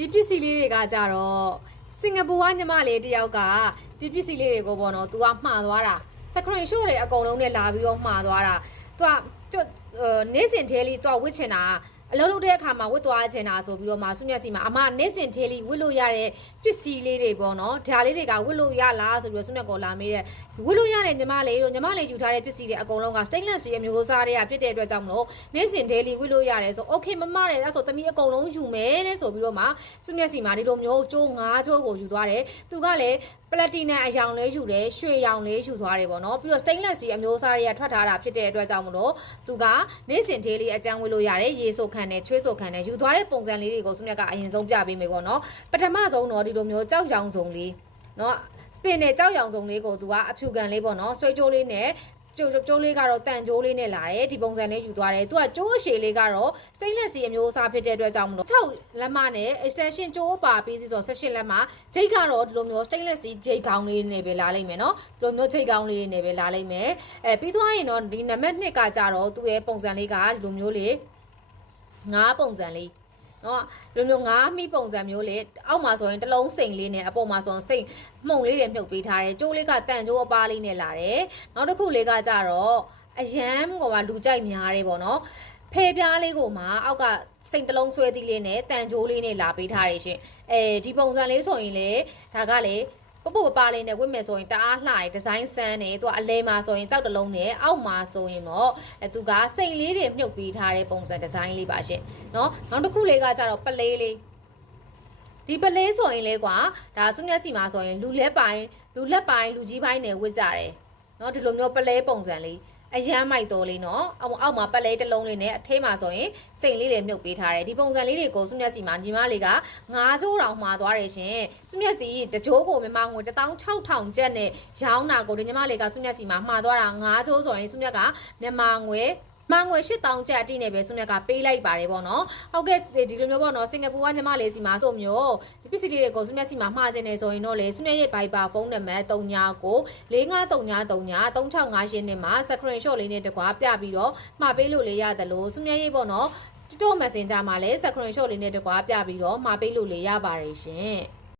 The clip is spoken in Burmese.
ဒီပစ္စည်းလေးတွေကကြတော့စင်ကာပူကညီမလေးတယောက်ကဒီပစ္စည်းလေးတွေကိုပေါ့နော်သူကမှားသွားတာစခရင်ရှို့တွေအကုန်လုံးနဲ့လာပြီးတော့မှားသွားတာသူကနေ့စဉ်သေးလေးသူကဝစ်ချင်တာအလုံးလုံးတဲ့အခါမှာဝတ်သွားချင်တာဆိုပြီးတော့မှစုမျက်စီမှာအမနေ့စဉ်သေးလေးဝတ်လို့ရတဲ့ပစ္စည်းလေးတွေပေါ့နော်ဒါလေးတွေကဝတ်လို့ရလားဆိုပြီးတော့စုမျက်ကိုလာမေးတဲ့ဝတ်လို့ရတဲ့ညီမလေးတို့ညီမလေးယူထားတဲ့ပစ္စည်းတွေအကုန်လုံးက stainless တွေအမျိုးအစားတွေကဖြစ်တဲ့အတွက်ကြောင့်မလို့နေ့စဉ်သေးလေးဝတ်လို့ရတယ်ဆို okay မမတဲ့အဲ့ဆိုသမီးအကုန်လုံးယူမယ်တဲ့ဆိုပြီးတော့မှစုမျက်စီမှာဒီလိုမျိုးကျိုး9ကျိုးကိုယူသွားတယ်သူကလည်းပလက်တီနမ်အယောင်လေးယူတယ်ရွှေရောင်လေးယူသွားတယ်ပေါ့နော်ပြီးတော့ stainless တွေအမျိုးအစားတွေကထွက်ထားတာဖြစ်တဲ့အတွက်ကြောင့်မလို့သူကနေ့စဉ်သေးလေးအကျန်းဝတ်လို့ရတယ်ရေဆိုခံတယ်ချွေးဆိုခံတယ်ယူသွားတဲ့ပုံစံလေးတွေကိုစုမြတ်ကအရင်ဆုံးပြပေးမယ်ပေါ့နော်ပထမဆုံးတော့ဒီလိုမျိုးကြောက်ရောင်စုံလေးနော်စပင်နဲ့ကြောက်ရောင်စုံလေးကိုသူကအဖြူကန်လေးပေါ့နော်ဆွဲကြိုးလေးနဲ့ကျိုးလေးကတော့တန်ကြိုးလေးနဲ့လာတယ်ဒီပုံစံလေးယူသွားတယ်သူကကျိုးအရှည်လေးကတော့ stainless အမျိုးအစားဖြစ်တဲ့အတွက်ကြောင့်မလို့6လက်မနဲ့ extension ကျိုးပါပေးစီဆို18လက်မဂျိတ်ကတော့ဒီလိုမျိုး stainless ဂျိတ်ကောင်းလေးနဲ့ပဲလာလိမ့်မယ်နော်ဒီလိုမျိုးဂျိတ်ကောင်းလေးနဲ့ပဲလာလိမ့်မယ်ပြီးသွားရင်တော့ဒီနံပါတ်2ကကြတော့သူ့ရဲ့ပုံစံလေးကဒီလိုမျိုးလေး9ပုံစံလေးနော်လိုမျိုး9မိပုံစံမျိုးလေအောက်မှာဆိုရင်တစ်လုံးစိန်လေးနဲ့အပေါ်မှာဆိုရင်စိန်မှုန်လေးတွေမြုပ်ပေးထားတယ်ကျိုးလေးကတန်ကျိုးအပါလေးနဲ့လာတယ်နောက်တစ်ခုလေးကကြတော့အရန်ကလူကြိုက်များတယ်ပေါ့နော်ဖေးပြားလေးကိုမှအောက်ကစိန်တစ်လုံးဆွဲသီးလေးနဲ့တန်ကျိုးလေးနဲ့လာပေးထားတယ်ရှင်ဒီပုံစံလေးဆိုရင်လေဒါကလေပပပလေးနဲ့ဝတ်မယ်ဆိုရင်တအားလှတယ်ဒီဇိုင်းဆန်းနေသူကအလဲမှာဆိုရင်ကြောက်တလုံးနဲ့အောက်မှာဆိုရင်တော့သူကစိန်လေးတွေမြုပ်ပေးထားတဲ့ပုံစံဒီဇိုင်းလေးပါရှင်နော်နောက်တစ်ခုလေးကကြတော့ပလေးလေးဒီပလေးဆိုရင်လေကွာဒါစုမျက်စီမှာဆိုရင်လူလက်ပိုင်းလူကြီးပိုင်းနဲ့ဝတ်ကြတယ်နော်ဒီလိုမျိုးပလေးပုံစံလေးအရန်မိုက်တော်လေးနော်အောက်မှာပလဲတစ်လုံးလေးနဲ့အထဲမှာဆိုရင်စိန်လေးတွေမြုပ်ပေးထားတယ်ဒီပုံစံလေးတွေကိုစုမျက်စီမှာညီမလေးက9ကျိုးတောင်မှာသွားတယ်ရှင်စုမျက်တီတကြိုးကိုမြန်မာငွေ16000ကျပ်နဲ့ရောင်းတာကိုညီမလေးကစုမျက်စီမှာမှာသွားတာ9ကျိုးဆိုရင်စုမျက်ကမြန်မာငွေ8000ကျပ်အတိနဲ့ပဲစုမြက်ကပေးလိုက်ပါတယ်ပေါ့နော်ဟုတ်ကဲ့ဒီလိုမျိုးပေါ့နော်စင်ကာပူကညီမလေးစီမှာဆိုမျိုးဒီပစ္စည်းလေးတွေကိုစုမြက်စီမှာမှားခြင်းနေဆိုရင်တော့လေစုမြက်ရဲ့ Viber ဖုန်းနံပါတ်39933365နဲ့မှာ screenshot လေးနဲ့တကွာပြပြီးတော့မှာပေးလို့လေရတယ်လို့စုမြက်ရဲ့ပေါ့နော်TikTok Messenger မှာလည်း screenshot လေးနဲ့တကွာပြပြီးတော့မှာပေးလို့လေရပါတယ်ရှင်